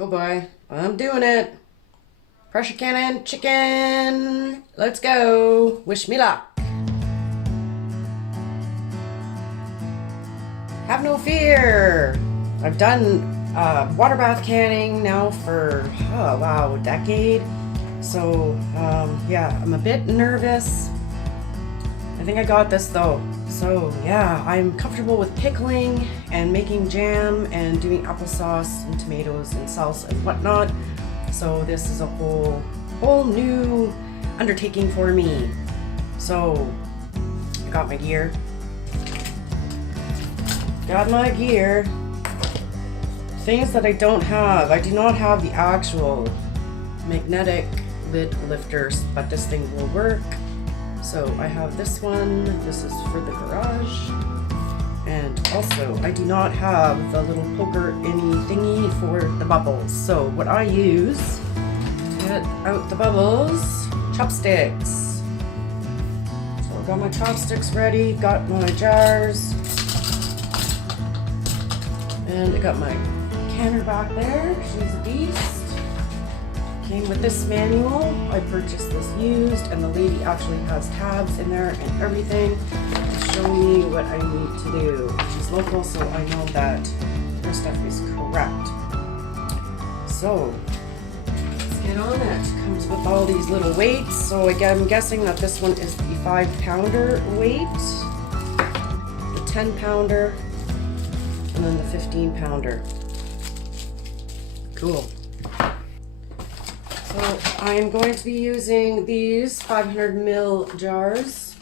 Oh boy, I'm doing it. Pressure cannon, chicken. Let's go. Wish me luck. Have no fear. I've done water bath canning now for, oh wow, a decade. So, yeah, I'm a bit nervous. I think I got this though. So, yeah, I'm comfortable with pickling and making jam and doing applesauce and tomatoes and salsa and whatnot. So, this is a whole new undertaking for me. So, I got my gear. Things that I don't have. I do not have the actual magnetic lid lifters, but this thing will work. So I have this one. This is for the garage. And also, I do not have the little poker any thingy for the bubbles. So what I use to get out the bubbles, chopsticks. So I've got my chopsticks ready, got my jars. And I got my canner back there. She's a beast. Came with this manual. I purchased this used, and the lady actually has tabs in there and everything to show me what I need to do. She's local, so I know that her stuff is correct. So let's get on it. Comes with all these little weights. So again, I'm guessing that this one is the 5-pounder weight, the 10-pounder, and then the 15-pounder. Cool. So I'm going to be using these 500 ml jars.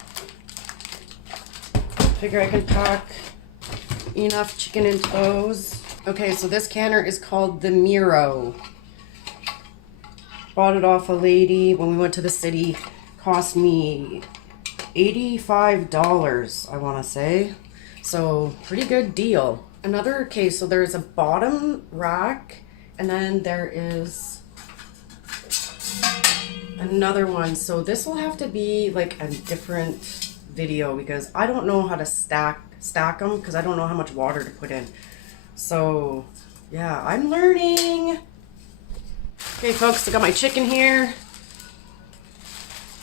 Figure I can pack enough chicken into those. Okay, so this canner is called the Miro. Bought it off a lady when we went to the city. Cost me $85, I want to say. So pretty good deal. Another case, so there's a bottom rack, and then there is another one. So this will have to be like a different video because I don't know how to stack them because I don't know how much water to put in. So yeah, I'm learning. Okay folks, I got my chicken here.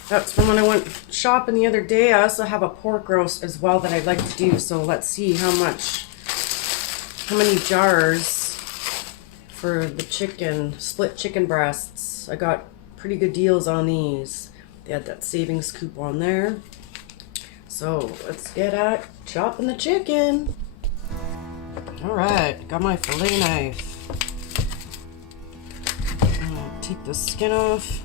That's from when I went shopping the other day. I also have a pork roast as well that I'd like to do. So let's see how many jars for the chicken, split chicken breasts. I got pretty good deals on these. They had that savings coupon there. So let's get at chopping the chicken. All right, got my fillet knife. I'm gonna take the skin off.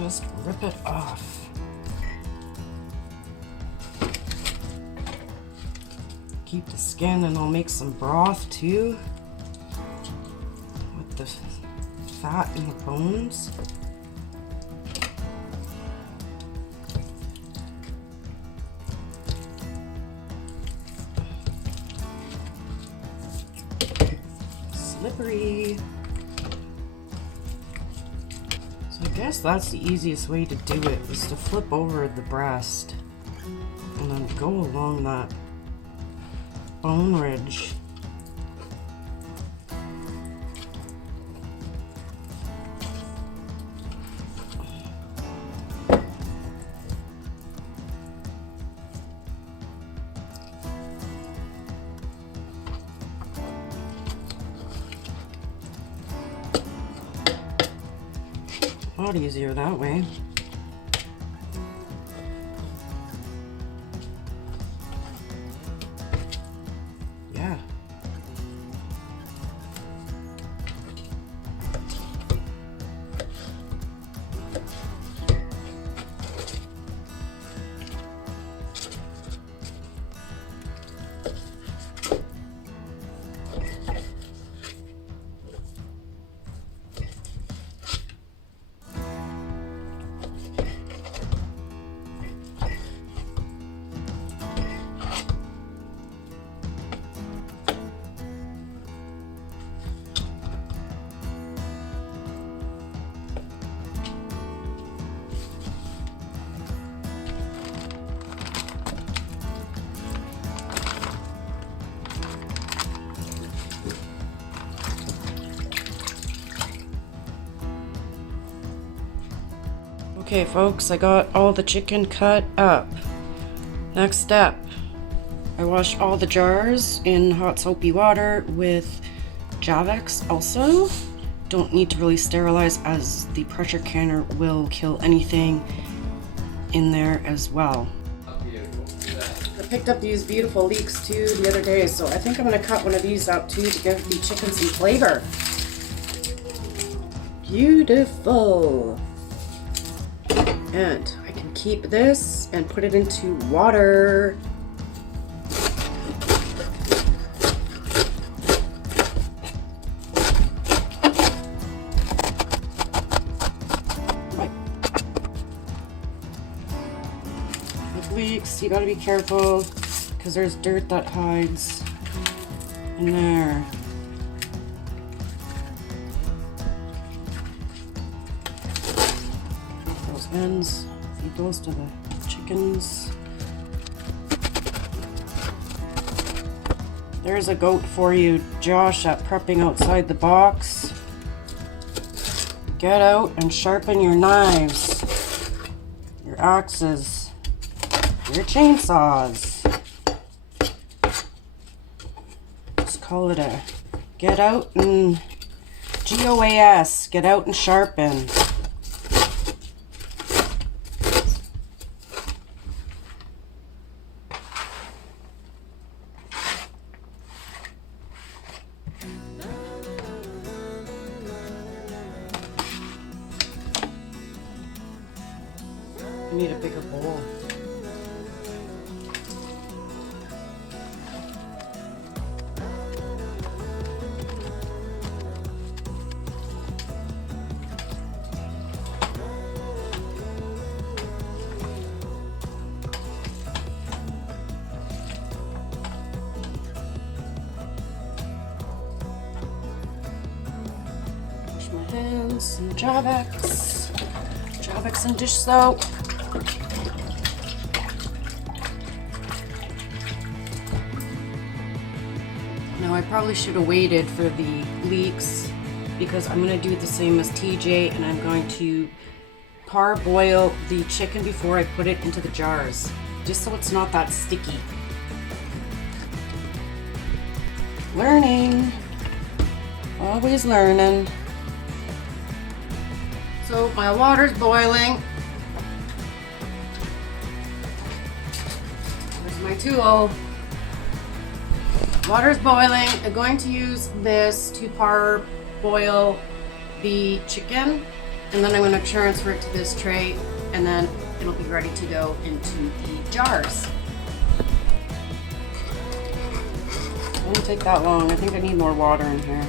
Just rip it off. Keep the skin, and I'll make some broth too with the fat and the bones. Slippery. I guess that's the easiest way to do it, is to flip over the breast and then go along that bone ridge. A lot easier that way. Yeah. Okay folks, I got all the chicken cut up. Next step, I washed all the jars in hot soapy water with Javex also. Don't need to really sterilize as the pressure canner will kill anything in there as well. I picked up these beautiful leeks too the other day, so I think I'm gonna cut one of these up too to give the chicken some flavor. Beautiful. And I can keep this and put it into water. Right. With leeks, you gotta be careful because there's dirt that hides in there. Ends, feed those to the chickens. There's a goat for you, Josh, at prepping outside the box. Get out and sharpen your knives, your axes, your chainsaws. Let's call it a get out and GOAS, get out and sharpen. I need a bigger bowl. Wash my hands, some Javex and dish soap. Now I probably should have waited for the leeks because I'm going to do the same as TJ, and I'm going to parboil the chicken before I put it into the jars, just so it's not that sticky. Learning. Always learning. So my water's boiling. There's my tool. Water's boiling. I'm going to use this to parboil the chicken, and then I'm going to transfer it to this tray, and then it'll be ready to go into the jars. It won't take that long. I think I need more water in here.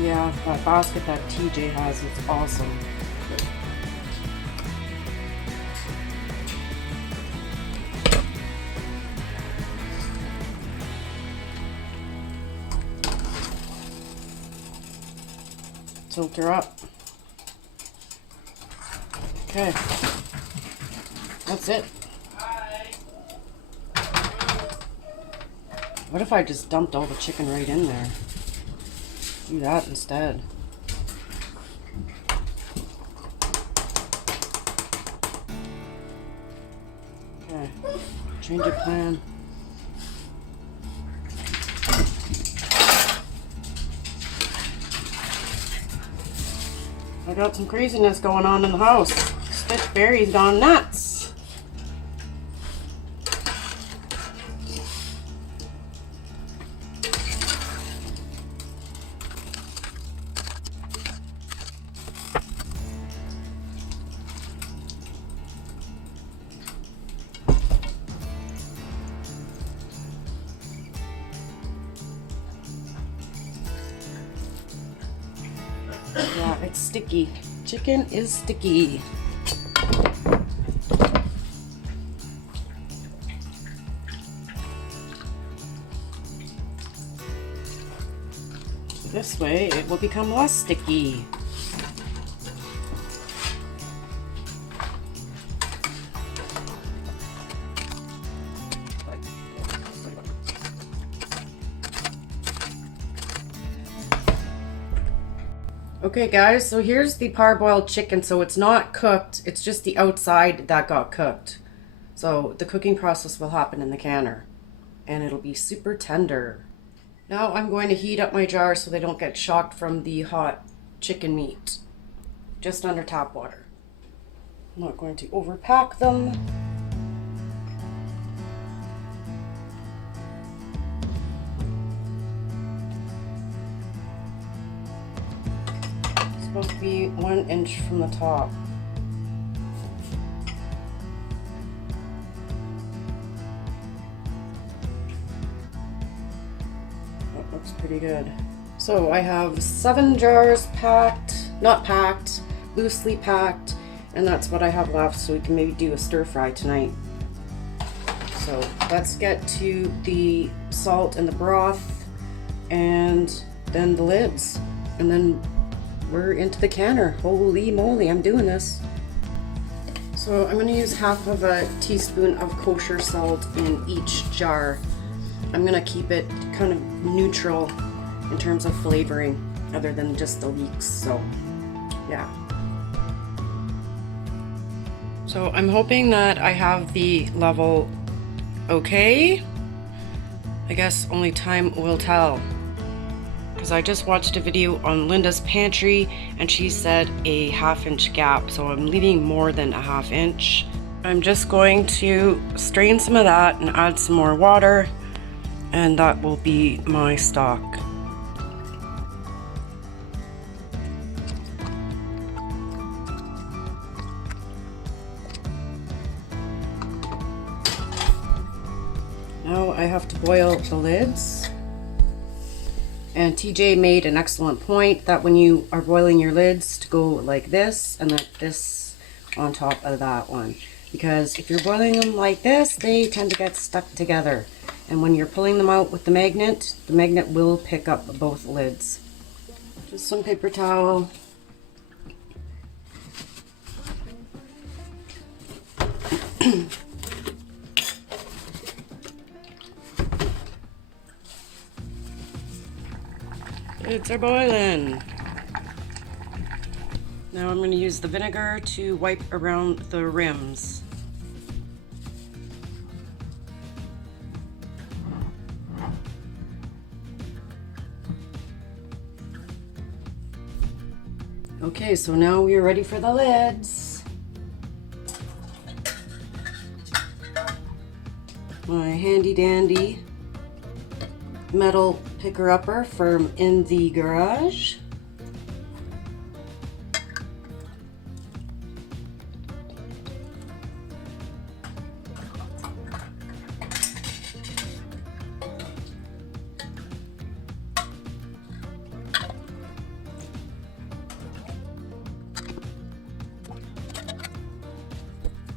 Yeah, that basket that TJ has is awesome. Filter up. Okay, that's it. What if I just dumped all the chicken right in there? Do that instead. Okay, change of plan. I got some craziness going on in the house. Stitch Berry's gone nuts. Yeah, it's sticky. Chicken is sticky. This way it will become less sticky. Okay guys, so here's the parboiled chicken. So it's not cooked, it's just the outside that got cooked. So the cooking process will happen in the canner and it'll be super tender. Now I'm going to heat up my jars so they don't get shocked from the hot chicken meat. Just under tap water. I'm not going to overpack them. It's supposed to be 1 inch from the top. That looks pretty good. So I have 7 jars packed, not packed, loosely packed, and that's what I have left, so we can maybe do a stir fry tonight. So let's get to the salt and the broth and then the lids, and then we're into the canner. Holy moly, I'm doing this. So I'm going to use half of a teaspoon of kosher salt in each jar. I'm going to keep it kind of neutral in terms of flavoring, other than just the leeks, so yeah. So I'm hoping that I have the level okay. I guess only time will tell. Because I just watched a video on Linda's Pantry and she said a 1/2 inch gap, so I'm leaving more than a 1/2 inch. I'm just going to strain some of that and add some more water, and that will be my stock. Now I have to boil the lids. And TJ made an excellent point that when you are boiling your lids, to go like this and like this on top of that one. Because if you're boiling them like this, they tend to get stuck together. And when you're pulling them out with the magnet will pick up both lids. Just some paper towel. Lids are boiling. Now I'm going to use the vinegar to wipe around the rims. Okay, so now we are ready for the lids. My handy dandy metal picker-upper from In the Garage.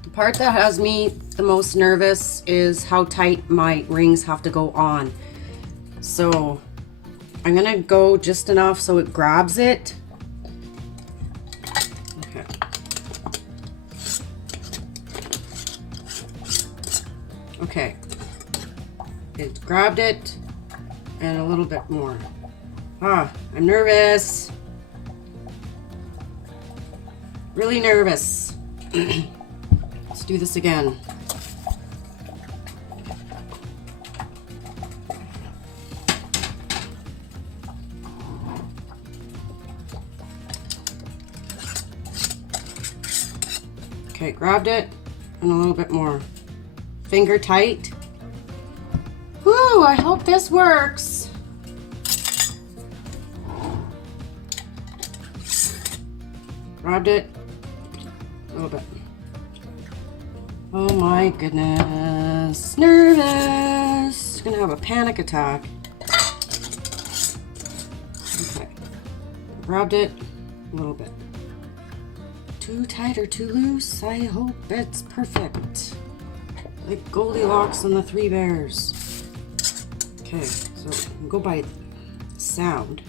The part that has me the most nervous is how tight my rings have to go on. So I'm gonna go just enough so it grabs it. Okay. Okay. It grabbed it and a little bit more. I'm nervous. Really nervous. Let's do this again. Okay, grabbed it and a little bit more. Finger tight. Whew, I hope this works. Grabbed it a little bit. Oh my goodness. Nervous. Gonna have a panic attack. Okay. Grabbed it a little bit. Too tight or too loose? I hope it's perfect. Like Goldilocks and the Three Bears. Okay, so go by sound.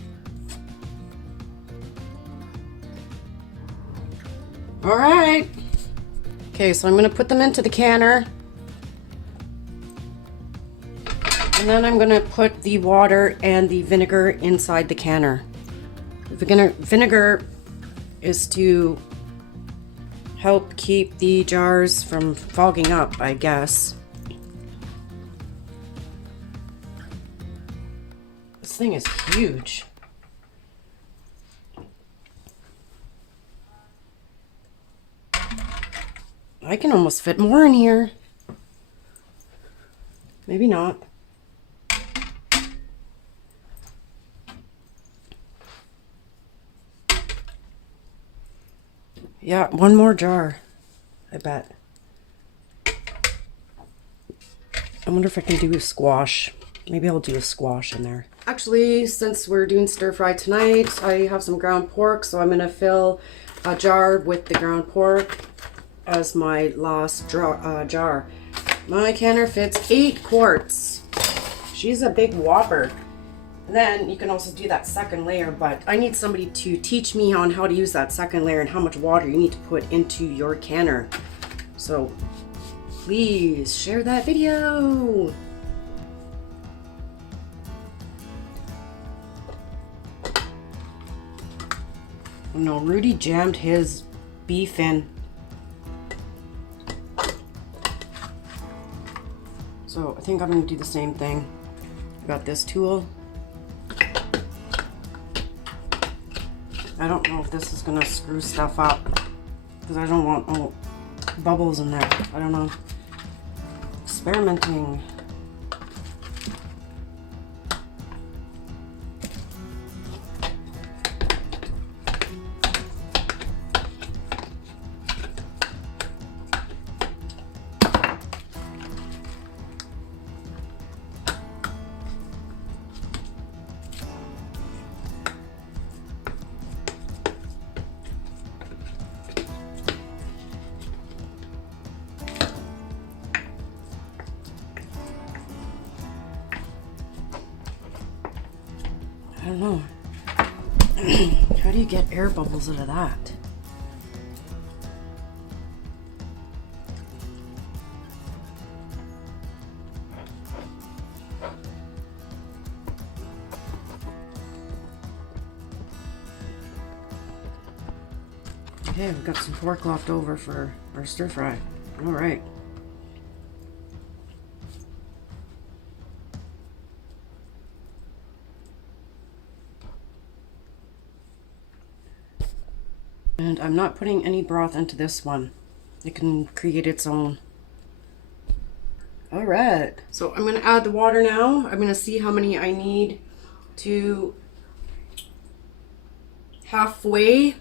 All right. Okay, so I'm gonna put them into the canner. And then I'm gonna put the water and the vinegar inside the canner. Vinegar is to help keep the jars from fogging up, I guess. This thing is huge. I can almost fit more in here. Maybe not. Yeah, one more jar, I bet. I wonder if I can do a squash. Maybe I'll do a squash in there. Actually, since we're doing stir fry tonight, I have some ground pork, so I'm gonna fill a jar with the ground pork as my last jar. My canner fits 8 quarts. She's a big whopper. And then you can also do that second layer, but I need somebody to teach me on how to use that second layer and how much water you need to put into your canner. So please share that video. Oh no, Rudy jammed his beef in. So I think I'm gonna do the same thing. I got this tool. I don't know if this is gonna screw stuff up because I don't want bubbles in there. I don't know. Experimenting. I don't know. How do you get air bubbles out of that? Okay, we've got some pork left over for our stir fry. All right. And I'm not putting any broth into this one. It can create its own. All right. So I'm gonna add the water now. I'm gonna see how many I need to halfway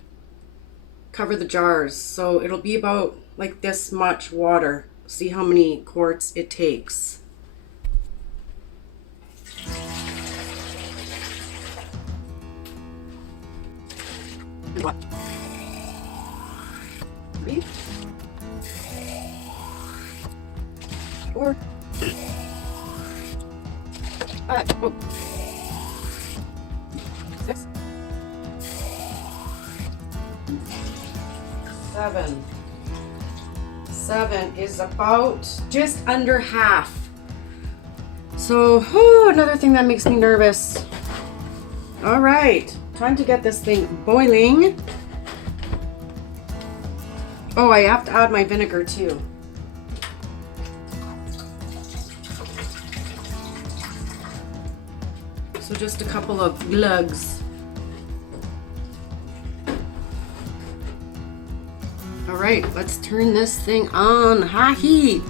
cover the jars. So it'll be about like this much water. See how many quarts it takes. What? 3, 4, 5, 6, 7. 7 is about just under half. So, another thing that makes me nervous. All right, time to get this thing boiling. Oh, I have to add my vinegar too. So just a couple of glugs. All right, let's turn this thing on high heat.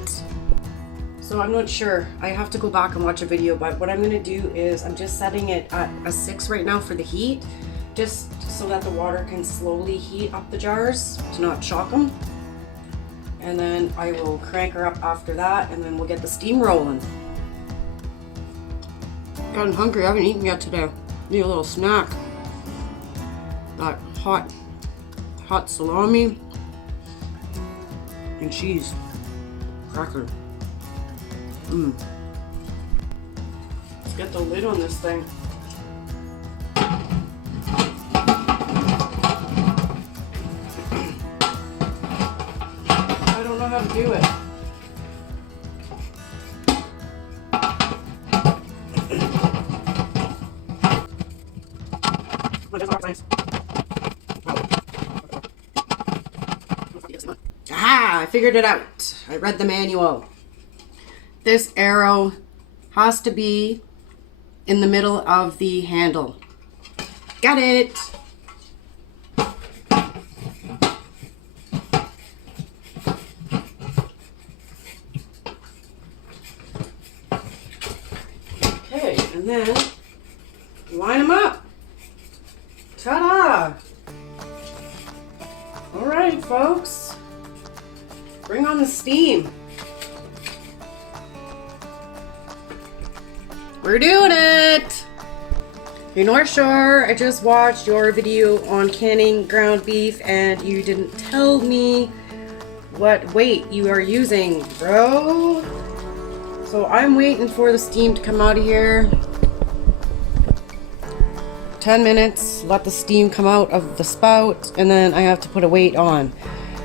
So I'm not sure. I have to go back and watch a video, but what I'm gonna do is I'm just setting it at a 6 right now for the heat, just so that the water can slowly heat up the jars to not shock them. And then I will crank her up after that, and then we'll get the steam rolling. God, I'm hungry. I haven't eaten yet today. Need a little snack. That hot salami and cheese cracker. Let's get the lid on this thing. I don't know how to do it. But it's not nice. Aha! I figured it out. I read the manual. This arrow has to be in the middle of the handle. Got it! Okay, and then line them up. Ta-da! Alright, folks. Bring on the steam. We're doing it! Hey North Shore, I just watched your video on canning ground beef and you didn't tell me what weight you are using, bro. So I'm waiting for the steam to come out of here. 10 minutes, let the steam come out of the spout, and then I have to put a weight on.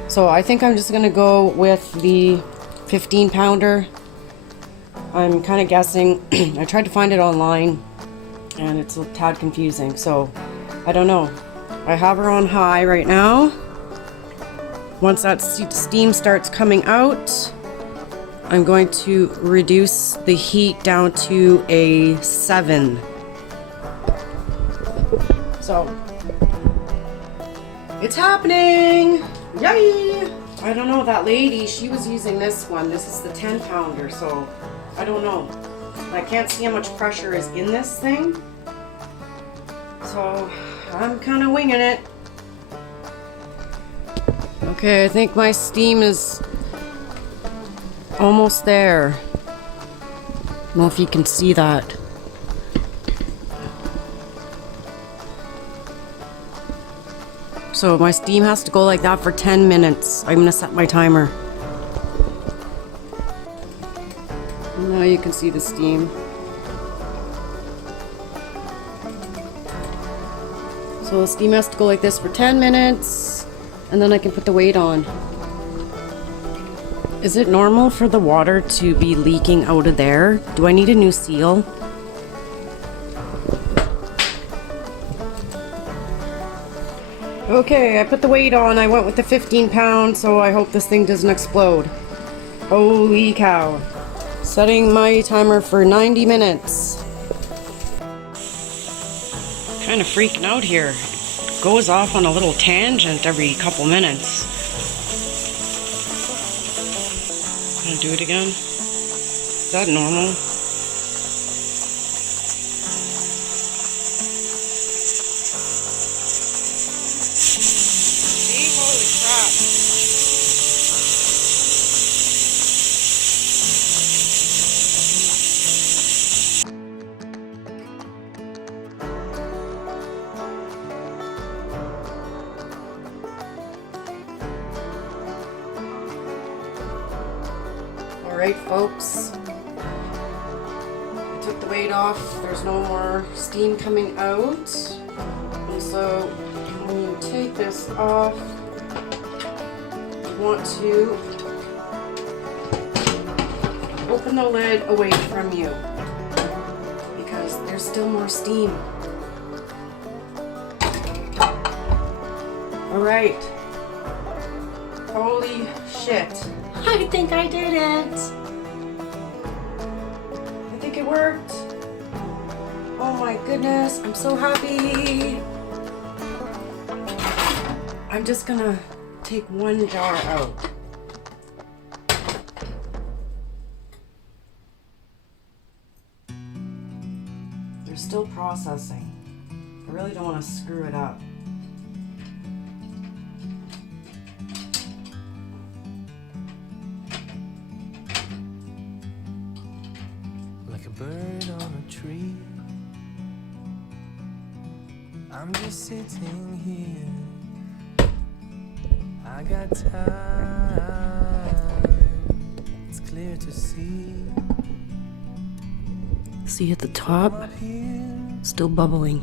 So I think I'm just gonna go with the 15 pounder. I'm kind of guessing. I tried to find it online and it's a tad confusing, so I don't know. I have her on high right now. Once that steam starts coming out, I'm going to reduce the heat down to a 7. So it's happening. Yay! I don't know, that lady, she was using this one. This is the 10 pounder, so I don't know. I can't see how much pressure is in this thing. So I'm kind of winging it. Okay, I think my steam is almost there. I don't know if you can see that. So my steam has to go like that for 10 minutes. I'm gonna set my timer. Now you can see the steam. So the steam has to go like this for 10 minutes, and then I can put the weight on. Is it normal for the water to be leaking out of there? Do I need a new seal? Okay, I put the weight on. I went with the 15 pounds, so I hope this thing doesn't explode. Holy cow. Setting my timer for 90 minutes. Kind of freaking out here. Goes off on a little tangent every couple minutes. Gonna do it again. Is that normal? Alright folks, I took the weight off, there's no more steam coming out, and so when you take this off, you want to open the lid away from you, because there's still more steam. Alright, holy shit. I think I did it. I think it worked. Oh my goodness, I'm so happy. I'm just gonna take one jar out. They're still processing. I really don't want to screw it up. Bird on a tree, I'm just sitting here. I got time, it's clear to see. See at the top, still bubbling.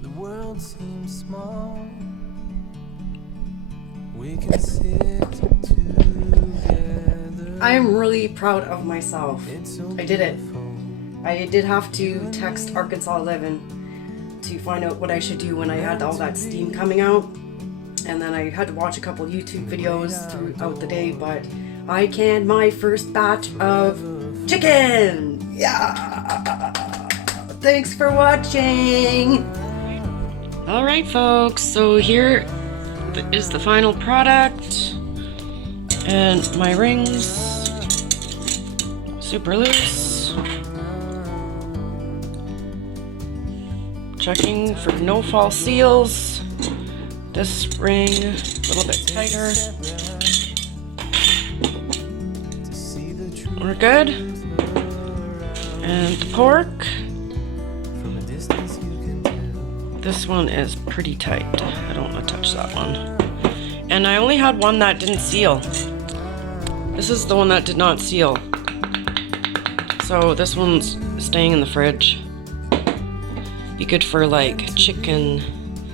The world seems small. We can sit together. I am really proud of myself. I did it. I did have to text Arkansas 11 to find out what I should do when I had all that steam coming out. and then I had to watch a couple YouTube videos throughout the day, but I canned my first batch of chicken. Yeah. Thanks for watching. All right, folks. So here is the final product, and my rings, super loose. Checking for no false seals. This ring a little bit tighter. We're good. And the pork. This one is pretty tight. I don't want to touch that one. And I only had one that didn't seal. This is the one that did not seal. So this one's staying in the fridge. Be good for like chicken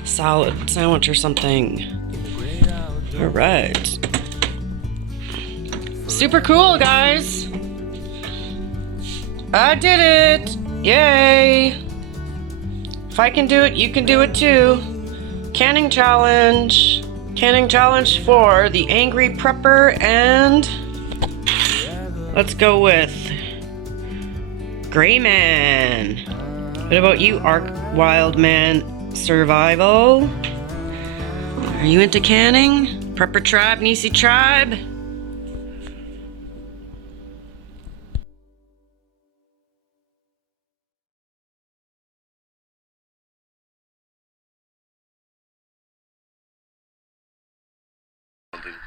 salad sandwich or something. All right. Super cool, guys. I did it. Yay. If I can do it, you can do it too. Canning challenge. Canning challenge for the Angry Prepper, and let's go with Gray Man. What about you, Arc Wild Man Survival? Are you into canning? Prepper Tribe, Nisi Tribe?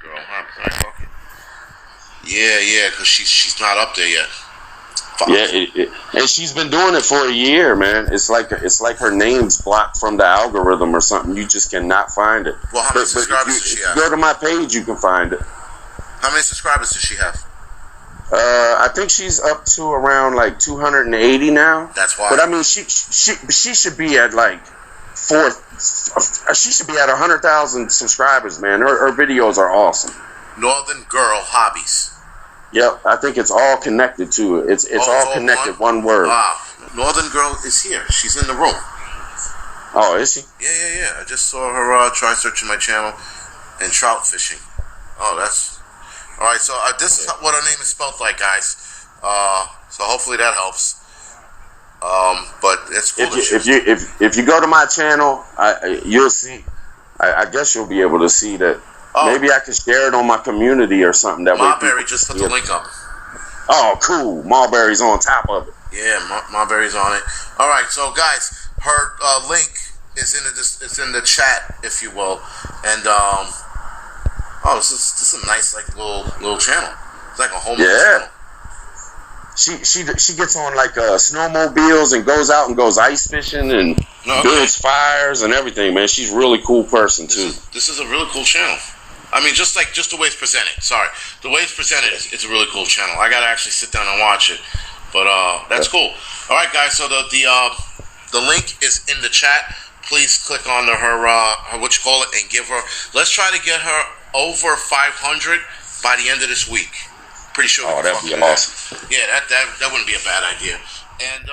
Girl, huh? Yeah, because she's not up there yet. Fuck. Yeah, and she's been doing it for a year, man. It's like her name's blocked from the algorithm or something. You just cannot find it. Well, how many subscribers does she have? Go to my page, you can find it. How many subscribers does she have? I think she's up to around like 280 now. That's why. But I mean, she should be at like she should be at 100,000 subscribers, man. Her videos are awesome. Northern Girl Hobbies. Yep, I think it's all connected to it. It's all connected, one word. Wow. Northern Girl is here. She's in the room. Oh, is she? Yeah. I just saw her try searching my channel and trout fishing. Oh, that's... Alright, so this is what her name is spelled like, guys. So hopefully that helps. But it's cool. If you go to my channel, you'll see. I guess you'll be able to see that. Oh. Maybe I could share it on my community or something. That Marbury just put the link up. Oh, cool. Marbury's on top of it. Yeah, Marbury's on it. All right, so guys, her link is in the chat, if you will. And this is a nice like little channel. It's like a home channel. She gets on like snowmobiles and goes out and goes ice fishing and builds fires and everything, man. She's a really cool person too. This is a really cool channel. I mean, just the way it's presented. Sorry, the way it's presented it's a really cool channel. I gotta actually sit down and watch it, but that's cool. All right, guys. So the link is in the chat. Please click on her and give her. Let's try to get her over 500 by the end of this week. Pretty sure. Oh, that'd be awesome. Yeah, that wouldn't be a bad idea. And